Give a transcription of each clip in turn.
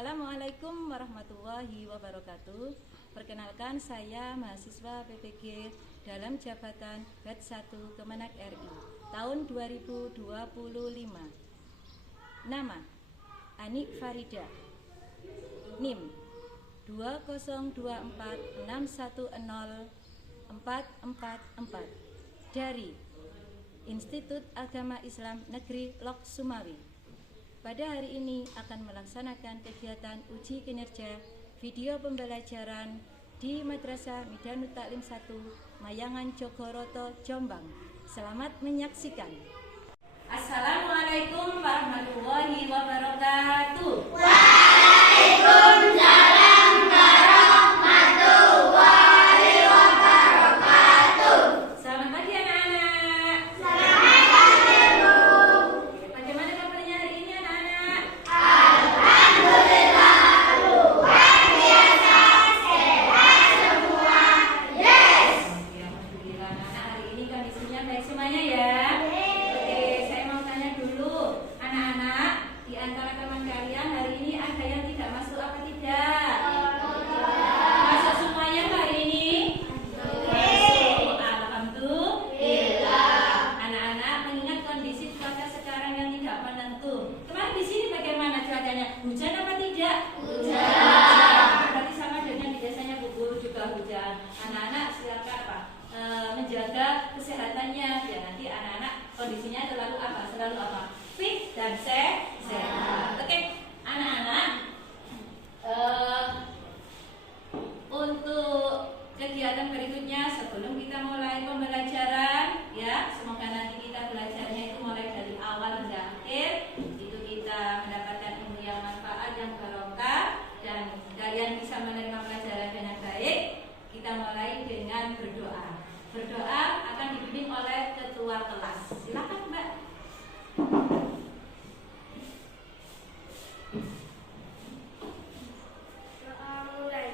Assalamualaikum warahmatullahi wabarakatuh. Perkenalkan, saya mahasiswa PPG dalam jabatan Batch 1 Kemenak RI tahun 2025. Nama Anik Farida, NIM 20246104444 dari Institut Agama Islam Negeri Lok Sumawi. Pada hari ini akan melaksanakan kegiatan uji kinerja video pembelajaran di Madrasah Midanut Taklim 1 Mayangan Jogoroto, Jombang. Selamat menyaksikan. Assalamualaikum warahmatullahi wabarakatuh. Waalaikumsalam warahmatullahi wabarakatuh. Selamat pagi anak-anak. Selamat pagi, Bu. Bagaimana kabarnya hari ini anak-anak? Alhamdulillah, luar biasa, sehat semua. Yes. Ya, alhamdulillah anak-anak, hari ini kondisinya baik semuanya ya. Oke, saya mau tanya dulu, anak-anak, di antara teman kalian hari ini ada yang tidak masuk apa tidak? Masuk semuanya hari ini? Masuk, alhamdulillah. Anak-anak, mengingat kondisi cuaca sekarang yang tidak menentu. Kemarin di sini bagaimana cuacanya? Hujan apa tidak? Hujan. Berarti sama dengan biasanya Bu Guru juga hujan. Anak-anak silakan apa? Menjaga kesehatannya biar nanti anak-anak kondisinya selalu apa? Selalu apa? Fit dan sehat. Oke, anak-anak. Untuk kegiatan berikutnya sebelum kita mulai pembelajaran, ya semoga nanti kita belajarnya itu mulai dari awal hingga akhir. Itu kita mendapatkan ilmu yang manfaat, yang barokah, dan kalian bisa menerima pelajaran dengan baik. Kita mulai dengan berdoa. Berdoa akan dibimbing oleh ketua kelas. Silakan Mbak. Doa mulai.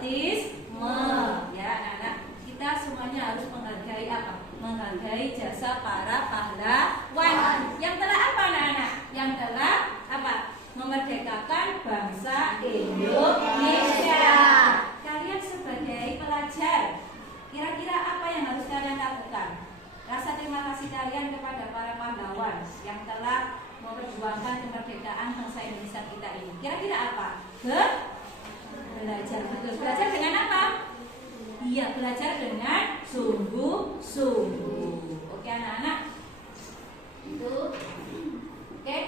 autisme. Ya anak-anak, kita semuanya harus menghargai apa? Menghargai jasa para pahlawan yang telah apa anak-anak? Yang telah apa? Memerdekakan bangsa Indonesia. Kalian sebagai pelajar, kira-kira apa yang harus kalian lakukan? Rasa terima kasih kalian kepada para pahlawan yang telah memperjuangkan kemerdekaan bangsa Indonesia kita ini. Kira-kira apa? Belajar. Betul. Belajar dengan apa? Iya, belajar dengan sungguh-sungguh. Oke anak-anak? Itu. Oke.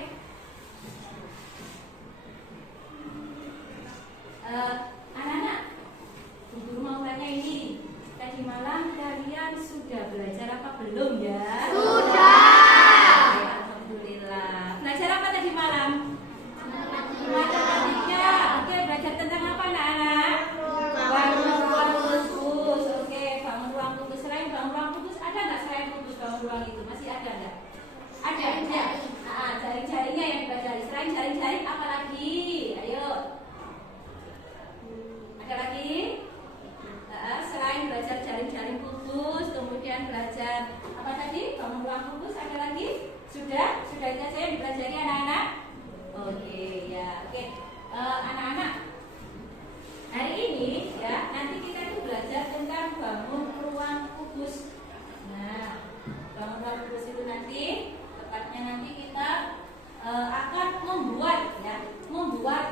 Anak-anak, Bu Guru mau tanya ini. Tadi malam kalian sudah belajar apa belum ya? Sudah. Alhamdulillah. Belajar apa tadi malam? Matematika. Oke, belajar tentang apa anak-anak? Bangun ruang kubus. Oke, bangun ruang kubus. Selain bangun ruang kubus, ada nggak selain kubus bangun ruang itu? Masih ada nggak? Ada. Jaring-jaringnya yang dipelajari. Selain jaring-jaring, apa lagi? Ayo. Ada lagi? Selain belajar jaring-jaring kubus, kemudian belajar apa tadi? Bangun ruang kubus, ada lagi? Sudah itu saja yang dipelajari anak-anak? Oke, ya, oke. Anak-anak, hari ini ya, nanti kita itu belajar tentang bangun ruang kubus. Nah, bangun ruang kubus itu nanti, tepatnya nanti kita akan membuat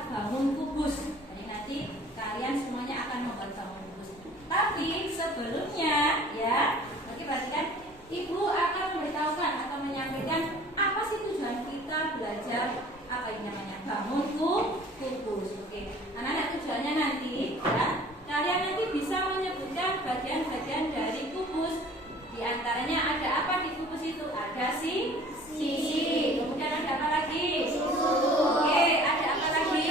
bangun kubus. Jadi nanti kalian semuanya akan membuat bangun kubus. Tapi sebelumnya ya, oke perhatikan, Ibu akan memberitahukan atau menyampaikan apa sih tujuan kita belajar apa ini namanya bangun kubus. Oke, anak-anak tujuannya nanti ya, kalian nanti bisa menyebutkan bagian-bagian dari kubus. Di antaranya ada apa di kubus itu? Ada sisi. Kemudian ada apa lagi? Oke, ada apa lagi?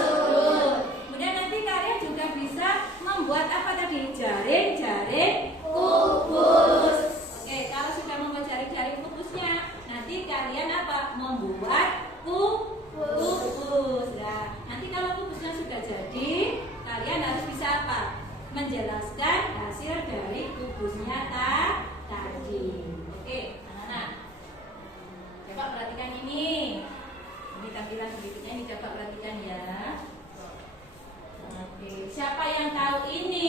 Sudut. Kemudian nanti kalian juga bisa membuat apa tadi? Jaring-jaring kubus. Oke, kalau sudah membuat jaring-jaring kubusnya, nanti kalian apa? Membuat kubus. Nah, nanti kalau kubusnya sudah jadi, kalian harus bisa apa? Menjelaskan hasil dari kubusnya tadi. Oke, anak-anak. Coba perhatikan ini. Ini tampilan berikutnya ini, coba perhatikan ya. Oke, siapa yang tahu ini?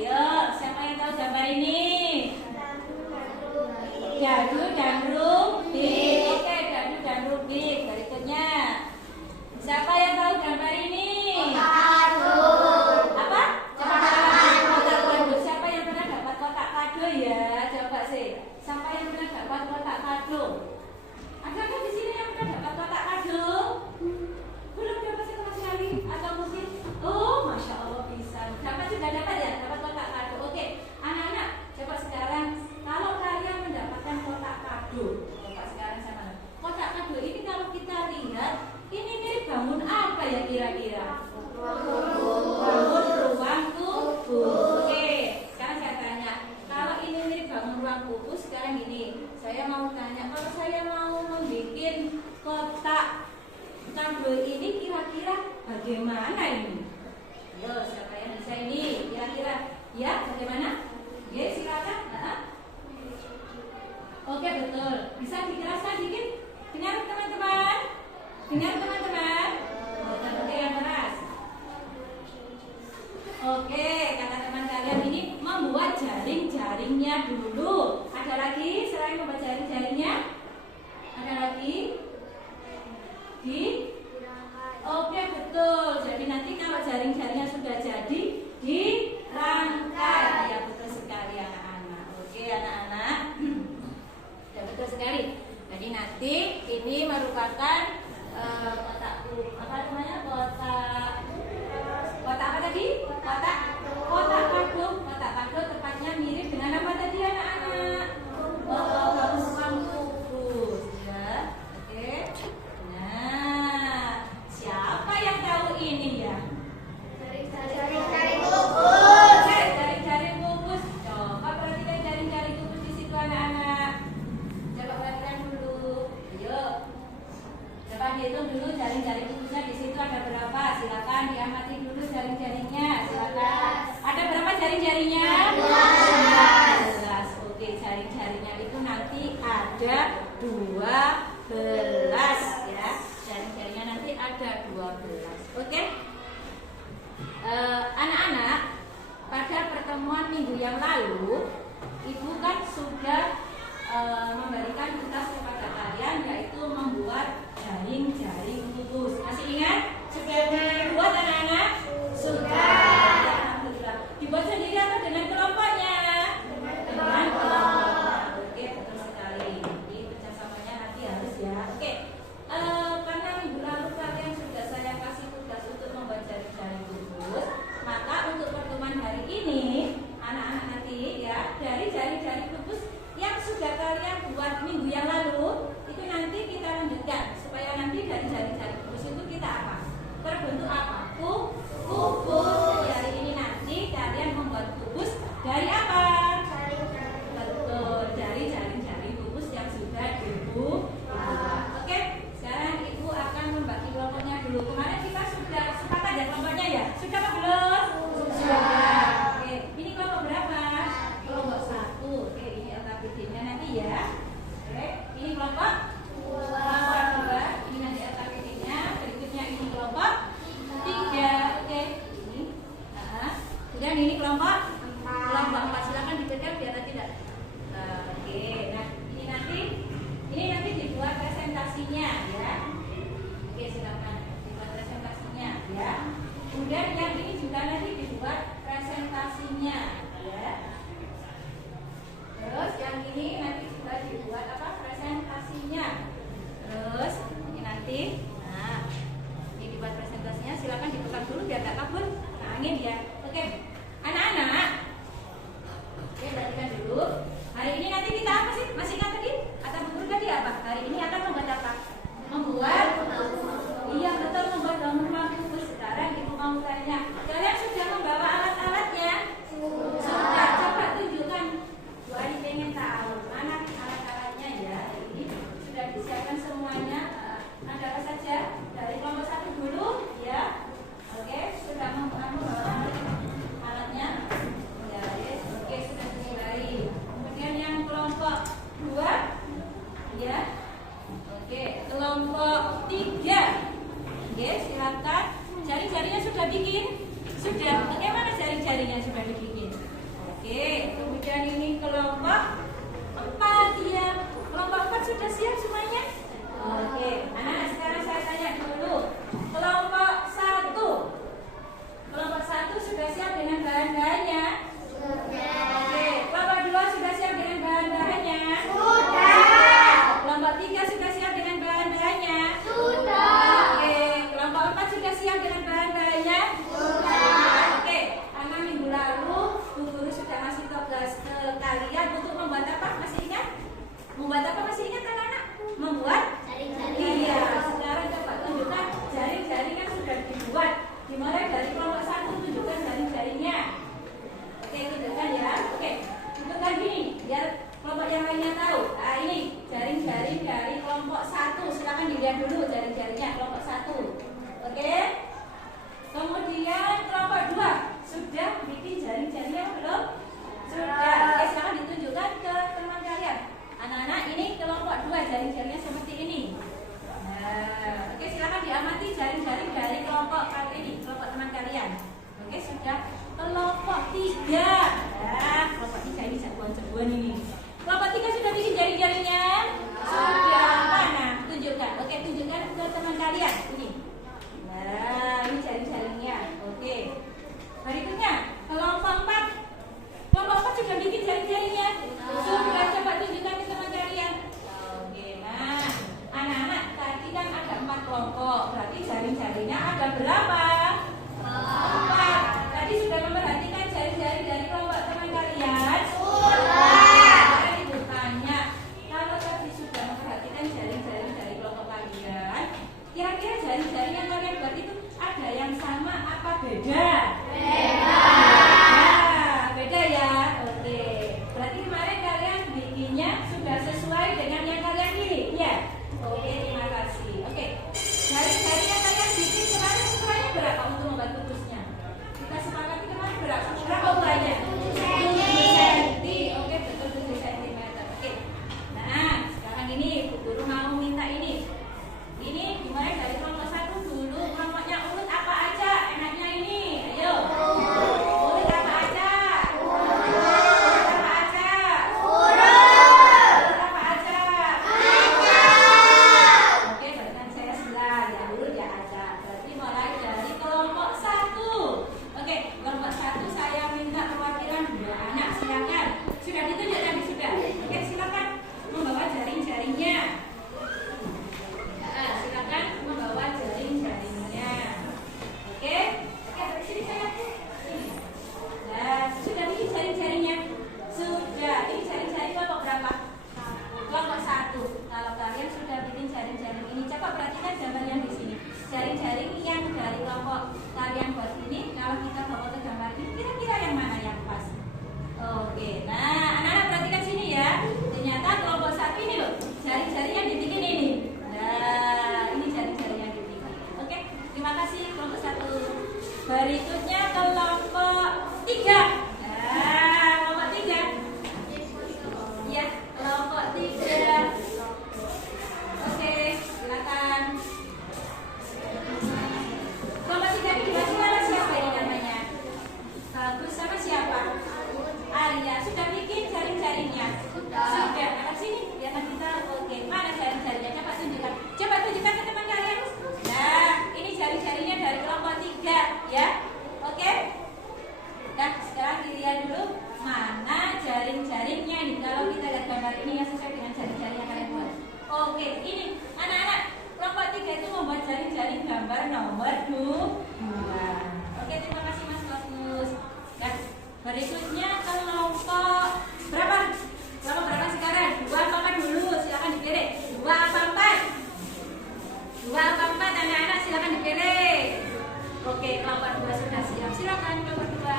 Ayo, siapa yang tahu gambar ini? Dadu dan Rubik. Oke, Dadu dan Rubik. Berikutnya, siapa yang tahu gambar ini? Apa? Kotak kado. Siapa yang pernah dapat kotak kado ya? Coba sih. Siapa yang pernah dapat kotak kado? Adakah di sini yang pernah dapat kotak kado? Belum dapat sama sekali? Atau mungkin? Oh, masya Allah bisa. Sudah dapat ya? Dapat kotak kado. Oke, anak-anak, coba sekarang kalau kalian mendapatkan kotak kado, coba sekarang sama kotak kado ini kalau kita lihat, ini mirip bangun apa ya kira-kira? Bangun ruang kubus. Oke, sekarang saya tanya, kalau ini mirip bangun ruang kubus, sekarang gini, saya mau tanya, kalau saya mau membuat kotak kado ini kira-kira bagaimana ini? Ayo, siapa yang bisa ini? Kira-kira, ya bagaimana? Ya, silakan. Oke, betul. Bisa dijelaskan dikit? Dengar teman-teman? Oke, yang keras. Oke, kata teman kalian ini membuat jaring-jaringnya dulu. Ada lagi selain membuat jaring-jaringnya? Ada lagi? Oke, betul. Jadi nanti kalau jaring-jaringnya sudah jadi, dirangkai. Ya, betul sekali anak-anak. Oke, anak-anak. Ya, betul sekali. Jadi nanti ini merupakan kotak apa namanya? Kotak apa tadi? Kotak kado. Kotak kado tepatnya mirip dengan apa tadi anak-anak? Bangun ruang kubus ya. Oke. Nah, siapa yang tahu ini ya? Jaring-jaring kubus. Jaring-jaring kubus. Coba perhatikan jaring-jaring kubus di situ anak-anak. Coba perhatikan dulu. Ayo. Coba dihitung dulu jaring-jaring kubusnya di situ ada berapa. Silakan diamati dulu jaring-jaringnya. jari-jarinya? 12. Oke, jari-jarinya itu nanti ada 12 ya. Jari-jarinya nanti ada 12. Oke. Anak-anak, pada pertemuan minggu yang lalu Ibu kan sudah memberikan tugas kepada kalian, yaitu membuat jaring-jaring lurus. Masih ingat? Sudah dibuat anak-anak? Sudah. Alhamdulillah. Dibuat sendiri atau dengan kelompoknya? Dengan kelompok. Oke, betul sekali. Jadi kerjasamanya nanti harus ya. Oke. Karena minggu lalu kalian sudah saya kasih tugas untuk membuat jaring-jaring lurus, maka untuk pertemuan hari ini anak-anak nanti ya, dari jaring-jaring lurus yang sudah kalian buat minggu yang lalu itu nanti kita lanjutkan supaya nanti dari jaring-jaring lurus itu kita apa? Terbentuk apa? Kubus. Jadi hari ini nanti kalian membuat kubus dari apa? Betul, dari jaring-jaring kubus yang sudah Ibu buat. Oke, sekarang Ibu akan membagi kelompoknya dulu. Kemarin kita sudah sepakat ya kelompoknya ya? Sudah apa belum? Sudah. Oke, ini kelompok berapa? Kelompok 1. Oke, ini LKPD-nya nanti ya. Oke, ini kelompok 2. Ini nanti LKPD-nya. Berikutnya ini kelompok 3. Oke, ini. Kemudian ini kelompok 4. Silakan dipegang biar tidak. Oke, nah ini nanti dibuat presentasinya ya. Oke, silakan dibuat presentasinya ya. Kemudian yang ini juga nanti dibuat presentasinya ya. Terus yang ini nanti juga dibuat apa? Presentasinya. Terus ini nanti, nah ini dibuat presentasinya. Silakan dipegang dulu biar tak kabur angin ya. Oke, anak-anak. Oke, perhatikan dulu. Hari ini nanti kita apa sih? Masih ingat tadi? Kata Bu Guru tadi apa? Hari ini akan membuat apa? Membuat. Iya betul, membuat bangun rumah kubus. Sekarang Ibu mau tanya, kalian sudah membawa alat-alatnya? Sudah. Coba tunjukkan. Bu Adi pengen tahu mana alat-alatnya ya. Ini sudah disiapkan semuanya. Ada apa saja? Dari kelompok 1 dulu ya. Oke, sudah membawa alatnya. Ya, oke, sudah selesai. Kemudian yang kelompok 2 ya. Oke, kelompok 3. Oke, silakan. Jari-jarinya sudah bikin? Sudah. Bagaimana jari-jarinya sudah dibikin? Oke, kemudian ini kelompok 4 ya. Kelompok 4 sudah siap semuanya? Oke, anak-anak sekarang saya tanya dulu. Kelompok 1. Kelompok 1 sudah siap dengan bahan-bahannya? Oke, kelompok 2 sudah siap dengan bahan-bahannya? Kelompok 3 sudah siap dengan bahan-bahannya? Oke, kelompok 4 sudah siap dengan bahan-bahannya? Oke, karena minggu lalu Bu Guru sudah ngasih tugas ke kalian untuk membuat apa? Masih ingat? Membuat apa masih ingat anak-anak? Membuat? Iya, sekarang coba tunjukkan jaring-jaring yang sudah dibuat. Dimulai dari kelompok 1, tunjukkan jaring-jaringnya. Oke, tunjukkan ya. Oke, tunjukkan gini biar kelompok yang lainnya tahu. Nah, ini jaring-jaring dari kelompok 1. Silakan dilihat dulu jaring-jaringnya kelompok 1. Oke. Kemudian kelompok 2 sudah bikin jaring-jaringnya belum? Sudah. Oke, silakan ditunjukkan ke teman kalian. Anak-anak, ini kelompok 2 jaring-jaringnya seperti ini. Nah, oke, silakan diamati jaring-jaring dari kelompok kali ini, kelompok teman kalian. Oke, sudah. Kelompok 3. Nah, kelompok 3 ini jagoan-jagoan ini. Kelompok 3 sudah bikin jaring-jaringnya? Sudah. Mana? Tunjukkan. Oke, tunjukkan ke teman kalian. Ini. Nah, ini jaring-jaringnya. Oke. Berikutnya, kelompok 4. Kelompok 4 sudah bikin jaring-jaringnya? Sudah. Coba tunjukkan ke teman kalian. Oke, nah. Anak-anak, tadi kan ada 4 kelompok. Berarti jaring-jaringnya ada berapa? 4. Tadi sudah memperhatikan jaring-jaring dari kelompok teman kalian? Sudah. Ibu tanya, kalau tadi sudah memperhatikan jaring-jaring dari kelompok kalian, kira-kira jaring-jaring yang kalian buat itu ada yang sama apa beda? Beda ya. Oke. Berarti kemarin kalian bikinnya sudah sesuai dengan yang kalian pilih, ya? Oke, terima kasih. Oke. Jaring-jaring yang kalian bikin kemarin ukurannya berapa untuk membuat kubusnya? Kita sepakati kemarin berapa ukurannya? kelompok 1. Berikutnya kelompok 3. Nah, kelompok 3. Ya, kelompok 3. Oke, silakan. Kelompok 3 ini dibagi siapa ini namanya? Bagus sama siapa? Arya. Sudah bikin jaring-jaringnya? Sudah. Anak sini, biar nanti tahu. Oke, mana jaring-jaringnya? Coba tunjukkan. Coba tunjukkan ke teman kalian. Nah, ini jaring-jaringnya dari kelompok 3, ya. Oke. Nah, sekarang dilihat dulu mana jaring-jaringnya nih. Kalau kita lihat gambar ini yang sesuai dengan jaring-jaring yang kalian buat. Oke, ini anak-anak kelompok 3 itu membuat jaring-jaring gambar nomor 2. Oke, terima kasih Mas Kosmus. Nah, berikutnya kelompok berapa? Kelompok berapa sekarang? 2 apa 4 dulu? Silakan dipilih. 2 apa 4? 2 apa 4 anak-anak silakan dipilih. Oke, kelompok 2 sudah siap. Silakan kelompok 2.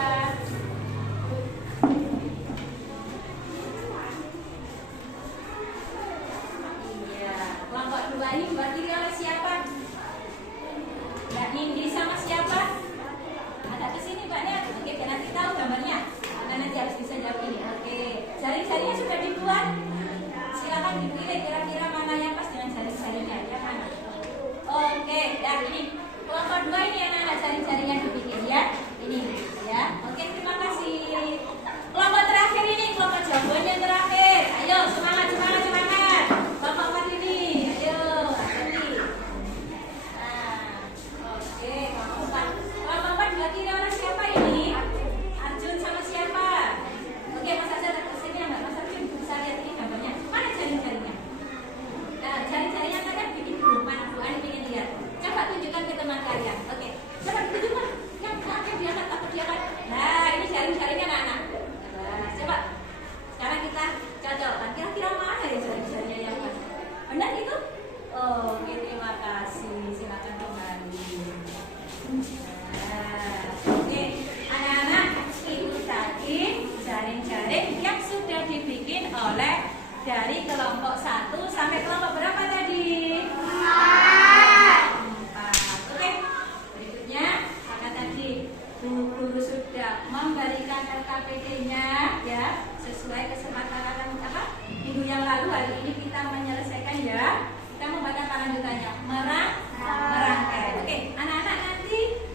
Iya, kelompok 2 ini diwakili oleh siapa? Mbak Nindi sama siapa? Agak ke sini Mbak Nia. Oke, biar nanti tahu gambarnya. Karena nanti harus bisa jawab ini. Oke, jaring-jaringnya sudah dibuat. Silakan dipilih kira-kira mana yang pas dengan jaring-jaringnya. Yang mana? Oke, dan ini kelompok 2 ini anak-anak jaring-jaringnya dibikin ya. Ini ya. Oke, terima kasih. Kelompok terakhir ini kelompok jawaban yang terakhir. Ayo semangat semangat semangat. Kelompok 4 ini. Ayo, ini. Nah, oke, kelompok 4. Kelompok 4 diwakili oleh siapa ini? Arjun sama siapa? Oke, Mas Azhar ke sini ya, Mbak. Mas Arjun bisa lihat ini gambarnya. Mana jaring-jaringnya? Nah, jaring-jaringnya kan bikin dulu. Mana Bu Ani ingin lihat? Coba tunjukkan ke teman kalian. Oke, coba tunjukkan. Yang akan diangkat apa diangkat? Nah, ini jaring-jaringnya anak-anak. Nah, coba. Sekarang kita cocokkan. Kira-kira mana ya jaring-jaringnya yang pas? Benar itu? Oke, terima kasih. Silakan kembali. Nah, oke, anak-anak itu tadi jaring-jaring yang sudah dibikin oleh dari kelompok 1 sampai kelompok berapa tadi? 4. Oke, berikutnya karena tadi guru sudah memberikan LKPD-nya ya sesuai kesepakatan apa minggu yang lalu. Hari ini kita menyelesaikan ya. Kita membaca lanjutannya merangkai. Oke, anak-anak nanti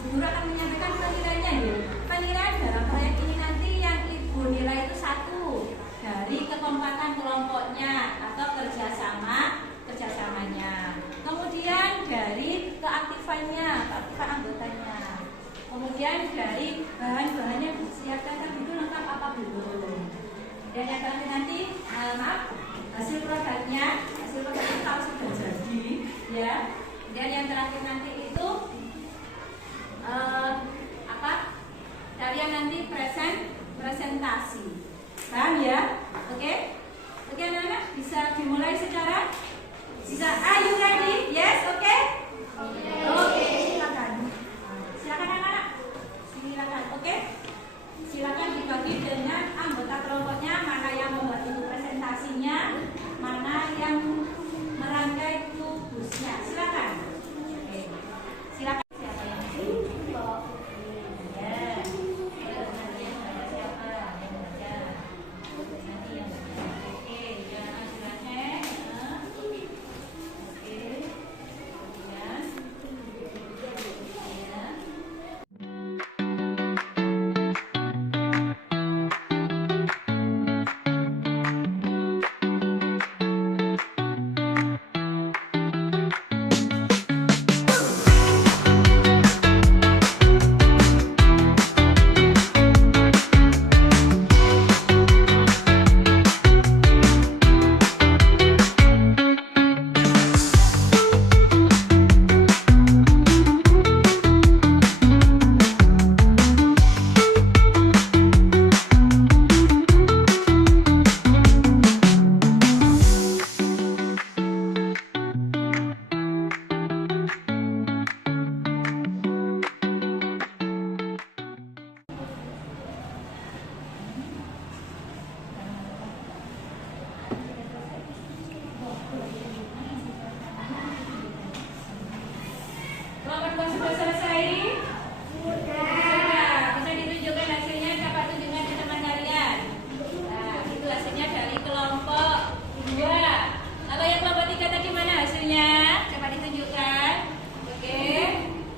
guru akan menyampaikan penilaiannya ya. Penilaian dalam proyek ini nanti yang ibu nilai itu 1 dari kekompakan kelompoknya atau kerjasamanya. Kemudian dari keaktifannya, keaktifan anggotanya. Kemudian dari bahan-bahannya yang disiapkan itu lengkap apa belum. Dan yang terakhir nanti hasil produknya kalau sudah jadi ya. Dan yang terakhir nanti itu kalian nanti presentasi. Paham ya? Oke? Oke anak-anak, bisa dimulai secara Are you ready? Yes, oke? Oke, silakan. Silakan anak-anak. Silakan, oke? Silakan dibagi dengan anggota kelompoknya, mana yang membuat buku presentasinya, mana yang merangkai kubusnya. Silakan. Oke. Silakan. Siapa yang ya. Siapa yang baca? sudah selesai? Sudah. Bisa ditunjukkan hasilnya, dapat tunjukkan ke teman kalian. Nah, itu hasilnya dari kelompok 2. Kalau yang kelompok 3 tadi mana hasilnya? Coba ditunjukkan. Oke.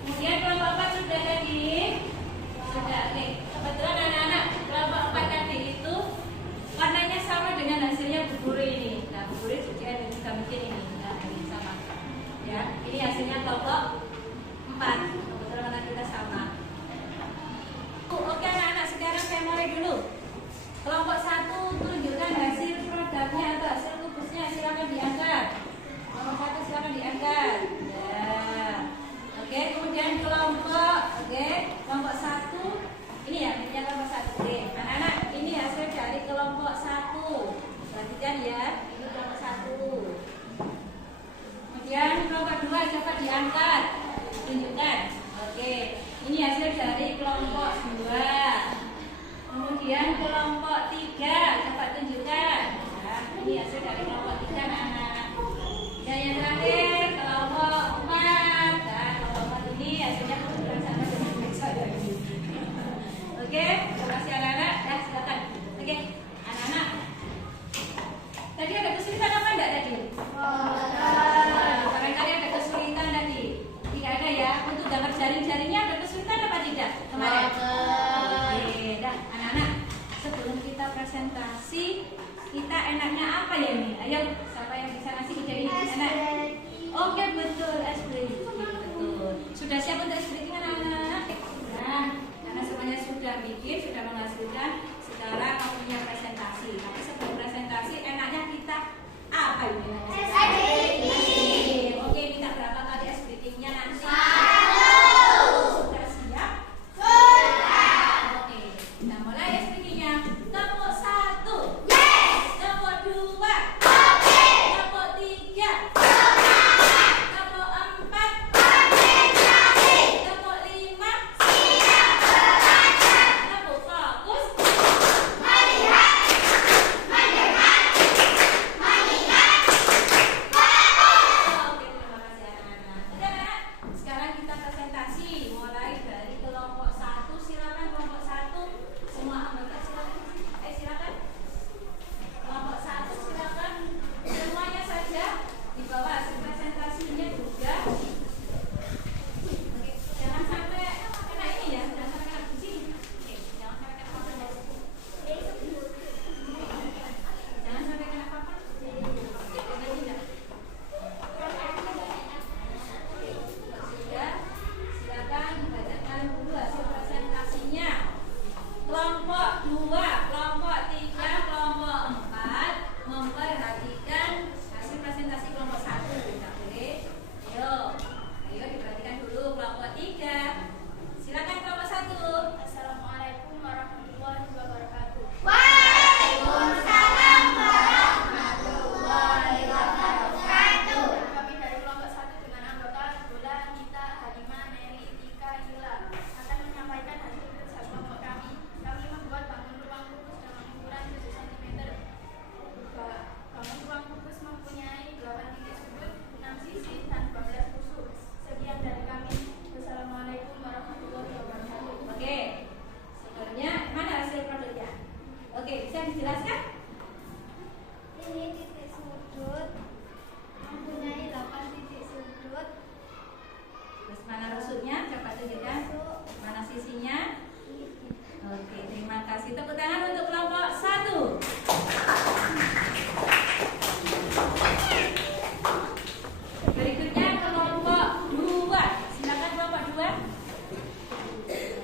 Kemudian kelompok 4 sudah tadi? Sudah. Oke. Kebetulan anak-anak kelompok 4 tadi itu warnanya sama dengan hasilnya Bu Guru ini. Nah, Bu Guru juga bikin ini. Nah, ini sama. Ya, ini hasilnya kelompok 4. Kebetulan anak kita sama. Oke anak-anak, sekarang saya mulai dulu. Kelompok 1 tunjukkan hasil produknya atau hasil kubusnya, silakan diangkat. Kelompok 1 silakan diangkat. Ya. Oke, kemudian kelompok 1 ini ya, ini kelompok 1. Oke, anak-anak, ini hasil dari kelompok 1. Perhatikan ya, ini kelompok 1. Kemudian kelompok 2 dapat diangkat. Tunjukkan. Oke, ini hasil dari kelompok 2. Kemudian kelompok 3 dapat tunjukkan. Nah, ini hasil dari kelompok 3 anak-anak. Dan yang terakhir kelompok 4. Nah, kelompok 4 ini hasilnya kebetulan sama dengan saya. Oke, terima kasih anak-anak. Ya, silakan. Oke, anak-anak. Tadi ada kesulitan apa enggak tadi? Barangkali ada kesulitan tadi. Tidak ada ya. Untuk gambar jaring-jaringnya ada kesulitan apa tidak kemarin? Oke, dah anak-anak. Sebelum kita presentasi, kita enaknya apa ya ini? Ayo, siapa yang bisa ngasih ide ini? Enak. Oke, betul. Es breaking, betul. Sudah siap untuk es breaking anak-anak? Nah, karena semuanya sudah bikin, sudah menghasilkan. Sekarang waktunya presentasi. Tapi sebelum presentasi, enaknya kita apa ini? Es breaking. Oke, minta berapa kali es breakingnya nanti? Sudah siap? Sudah. Oke, kita mulai es breakingnya. Kelompok 1. Yes. Kelompok 2. Oke. Kelompok 3. Kelompok 4. Kelompok 5. Siap belajar. Kelompok fokus. Melihat. Mendengar. Mengingat. Oke, terima kasih anak-anak. Sudah, sekarang kita presentasi mulai dari kelompok 1. Silakan kelompok 1. Semua anggota silakan. Silakan. Kelompok 1 silakan. Semuanya saja di bawah hasil presentasinya juga. Oke, jangan sampai kena ini ya, jangan sampai kena di sini. Oke, jangan sampai kena papan ya. Jangan sampai kena papan. Oke, tidak. Sudah, silakan dibacakan dulu hasil presentasinya. Kelompok 2, kelompok 3, kelompok 4 memperhatikan hasil presentasi kelompok 1. Tidak boleh. Ayo diperhatikan dulu kelompok 3. Silakan kelompok 1. Assalamualaikum warahmatullahi wabarakatuh. Waalaikumsalam warahmatullahi wabarakatuh. Kami dari kelompok 1 dengan anggota Bola, Nita, Halimah, Nelly, Tika, Ila akan menyampaikan hasil kerja kelompok kami. Kami membuat bangun ruang kubus dengan ukuran 7 cm. Bangun ruang kubus mempunyai 8 titik sudut, 6 sisi, dan 12 tusuk. Sekian dari kami. Wassalamualaikum warahmatullahi wabarakatuh. Oke, sebenarnya mana hasil produknya? Oke, bisa dijelaskan? Ini titik sudut mempunyai 8 titik sudut. Terus mana rusuknya? Coba tunjukkan. Mana sisinya? Oke, terima kasih. Tepuk tangan untuk kelompok 1. Berikutnya kelompok 2. Silakan kelompok 2.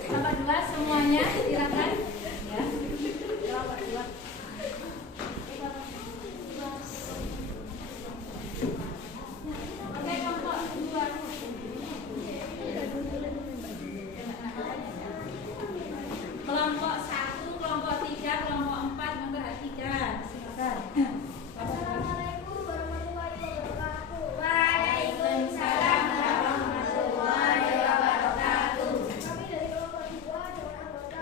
Kelompok 2 semuanya silakan. Ya. Kelompok 2. Oke, kelompok 2. Kelompok 1, kelompok 3, kelompok 4 memperhatikan. Silakan. Assalamualaikum warahmatullahi wabarakatuh. Waalaikumsalam warahmatullahi wabarakatuh. Kami dari kelompok 2 dengan anggota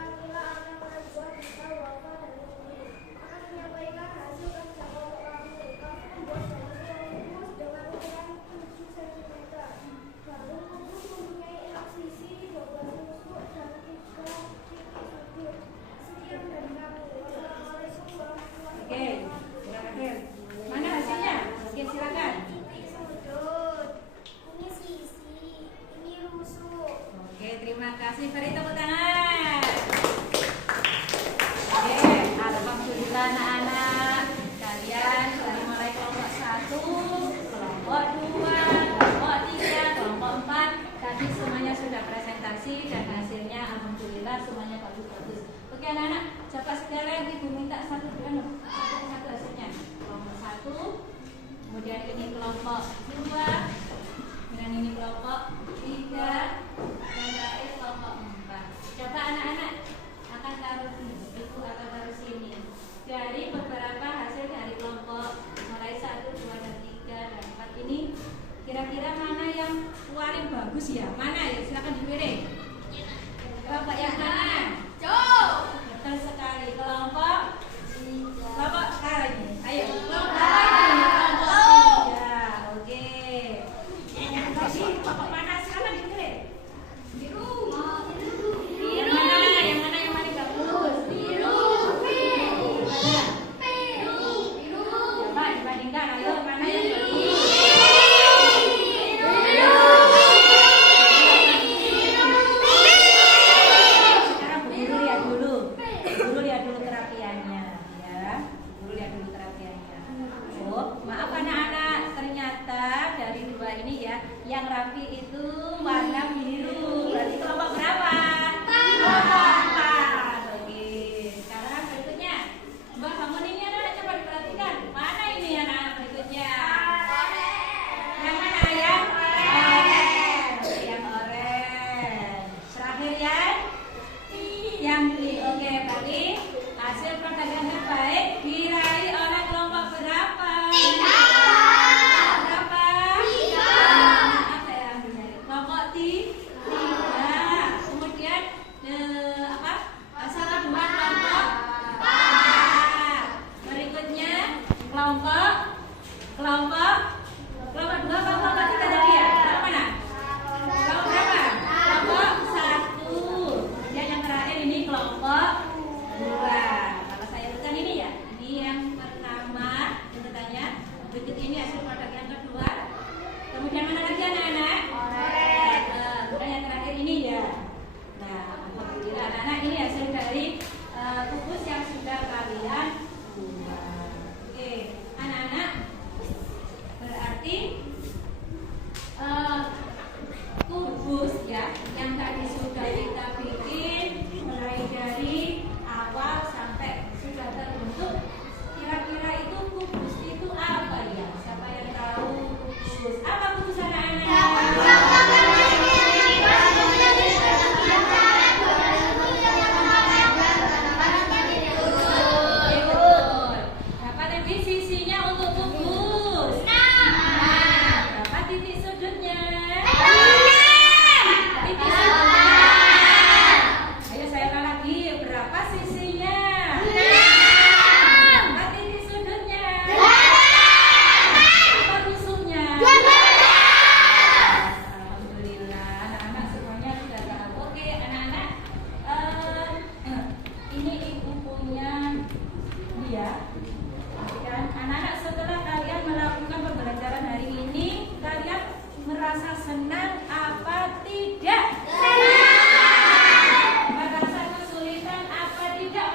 Terima kasih. Beri tepuk tangan. Oke, alhamdulillah anak-anak. Kalian dari mulai kelompok 1, kelompok 2, kelompok 3, kelompok 4 tadi semuanya sudah presentasi dan hasilnya alhamdulillah semuanya bagus-bagus. Oke anak-anak, cepat sekalian Ibu minta satu hasilnya. Kelompok 1, kemudian ini kelompok 2, dan ini kelompok 3, dan terakhir kelompok 4. Coba anak-anak akan taruh ini, Ibu akan taruh sini. Dari beberapa hasil dari kelompok mulai 1, 2, dan 3, dan 4 ini, kira-kira mana yang paling bagus ya? Mana ya? Silakan dipilih. Kelompok yang mana? Betul sekali. Kelompok sekarang ini. Ayo, kelompok ini. Kelompok 3. Oke. Kelompok mana? Silakan dipilih. Biru. Yang mana yang paling bagus? Biru. Coba dibandingkan. Ayo, mana yang bagus? Yang rapi itu warna biru. Berarti kelompok berapa? Kelompok 4. Oke. Sekarang berikutnya, Mbak bangun ini anak-anak coba diperhatikan. Mana ini anak-anak berikutnya? Yang mana yang? Yang oranye. Terakhir yang pink. Oke, berarti hasil pertandingan terbaik diraih oleh kelompok berapa? Kelompok 2, kelompok 3 tadi ya? Kelompok mana? Kelompok berapa? Kelompok 1. Kemudian yang terakhir ini kelompok 2. Kalau saya urutan ini ya, ini yang pertama urutannya. Berikut ini hasil produk yang kedua. Kemudian mana lagi anak-anak? Kemudian yang terakhir ini ya. Nah, alhamdulillah anak-anak ini hasil dari kubus yang sudah kalian buat. Oke, anak-anak. Berarti kubus ya yang tadi sudah kita bikin mulai dari awal sampai sudah terbentuk. Kira-kira itu kubus itu apa ya? Siapa yang tahu kubus? Apa kubus anak-anak? Berapa tadi sisinya untuk kubus? Berapa titik sudutnya? Titik sudutnya. Ayo saya ulang lagi. Berapa sisinya? Berapa titik sudutnya? Berapa rusuknya? Alhamdulillah, anak-anak semuanya sudah tahu. Oke, anak-anak, ini ibu punya dia. Dan anak-anak setelah kalian melakukan pembelajaran hari ini, kalian merasa senang apa tidak? Senang. Merasa kesulitan apa tidak?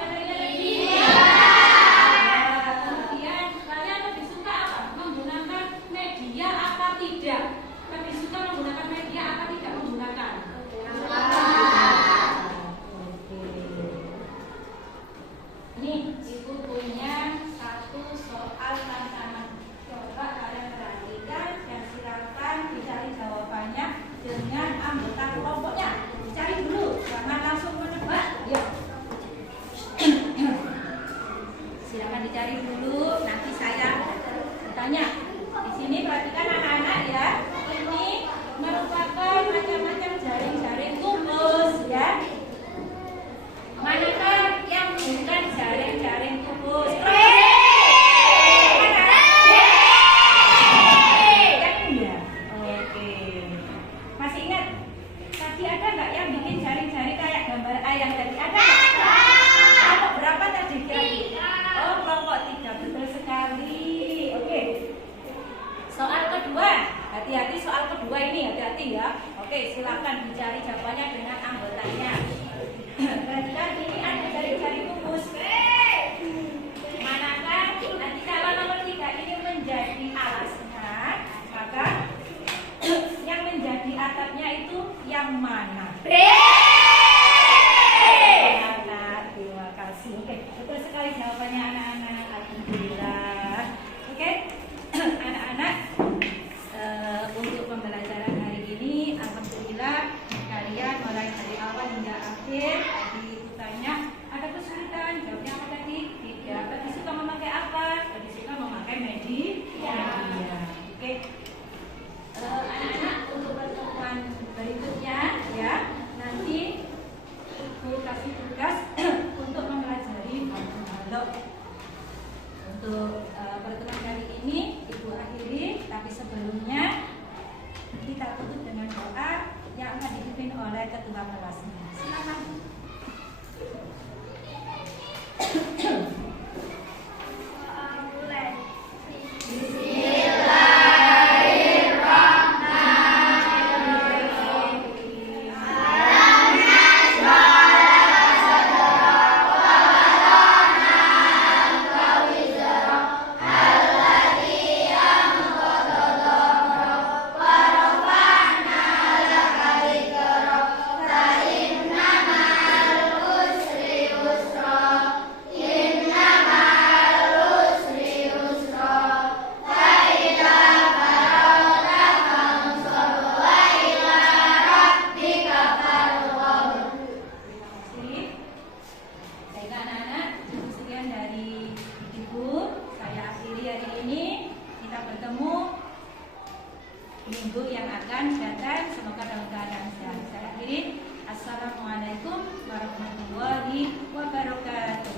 Kemudian kalian lebih suka apa? Menggunakan media apa tidak? Lebih suka menggunakan media apa tidak menggunakan? Oke. Ini ibu punya satu soal tantangan. Coba kalian perhatikan dan silakan dicari jawabannya dengan anggota kelompoknya. Cari dulu, jangan langsung menebak. Ya. Silakan dicari dulu. Nanti saya bertanya. Di sini perhatikan anak-anak ya. Ini merupakan macam-macam jaring-jaring kubus ya. Manakah yang bukan jaring-jaring kubus? Masih ingat? Tadi ada nggak yang bikin jaring-jaring kayak gambar ayam tadi? Ada nggak? Kelompok berapa tadi kira-kira? Oh, kelompok 3. Betul sekali. Oke. Soal kedua. Hati-hati soal kedua ini, hati-hati ya. Oke, silakan dicari jawabannya dengan akhir tadi Ibu tanya ada kesulitan, jawabnya apa tadi? Tidak. Tadi suka memakai apa? Tadi suka memakai media. Oke. Anak-anak untuk pertemuan berikutnya ya nanti Ibu kasih tugas untuk mempelajari balok. Untuk pertemuan kali ini Ibu akhiri, tapi sebelumnya kita tutup dengan doa yang akan dipimpin oleh ketua kelasnya. Silakan. Minggu yang akan datang, semoga dalam keadaan sehat. Saya akhiri. Assalamualaikum warahmatullahi wabarakatuh.